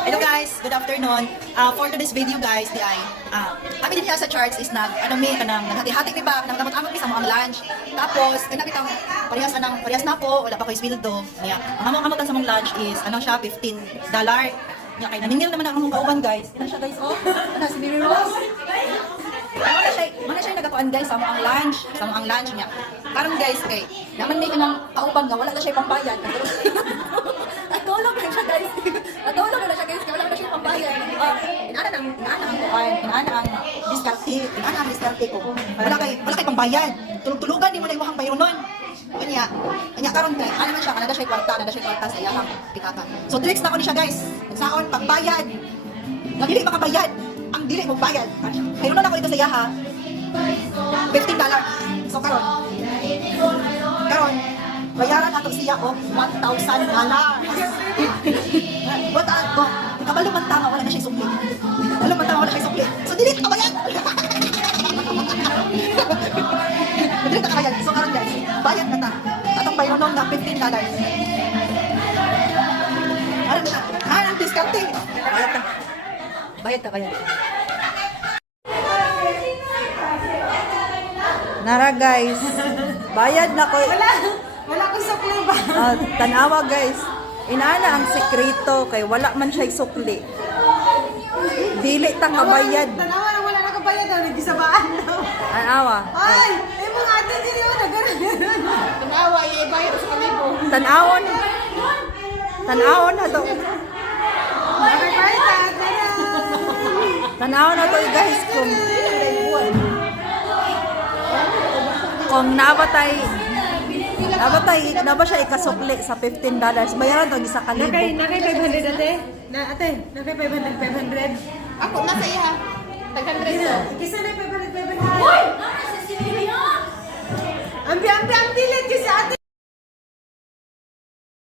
Hello guys, good afternoon. Uh, for today's video guys, di ay, uh, kami din sa charts is nag, ano mi, kanang naghati-hati mi ba, nang amot-amot mi sa mga lunch. Tapos, kaya kitang parehas anang, parehas na ako, wala pa ko iswildo. Niya, ang among-amotan sa mong lunch is, ano siya, 15 dollar. Niya, kay naningil naman ang among kauban guys. Ano siya guys, oh, ano, si Mary Rose. Ano siya, ano siya nagakuan guys sa mga lunch, sa mga lunch niya. Karon guys, kay, naman may kanang kauban nga, wala na siya pambayad. Natulog na siya guys. Natulog na siya guys, kaya wala na siya pambayad. Ah, inaana ang, inaana ang diskarte, inaana ang diskarte ko. Wala kay, wala kay pambayad. Tulog-tulugan, di mo na iwahang bayronon. Kanya, kanya karon kay, ano man siya, kanada siya kwarta, kanada siya kwarta sa iyahang pikaka. So tricks na ko ni siya guys. Saon, pagbayad. Nga makabayad. Ang dili mo bayad. Mayroon na ako dito sa yaha. 15 dollars. So karon. Karon, bayaran ato siya og 1,000 dollars. What a ko. Kabalo man tama wala na siya Atong bayaron na 15 dollars. Ano na? Ah, ang diskarte. Bayad ta. Bayad ta, bayad. Nara guys, bayad na ko. Wala, wala ko sa ba? Ah, tanawa guys, inaana ang sekreto kay wala man siya sukli. Dili ta kabayad. Tanawa na wala na kabayad na, nagisabaan na. Tanawa. Ay, ay mga ate, hindi mo na gano'n. Tanawa, i-bayad sa kalibo. Tanawon. Tanawon na to. Ka. Tanawon na to guys kung kung nabatay nabatay na ba siya ikasukli sa 15 dollars bayaran to isa kalibo Nakay, nakay 500 ate? Na, ate, nakay 500, 500. Ako, nasa iya. Tag-100 to. Kisa na 500, 500. Uy! Ambi, ambi, ambi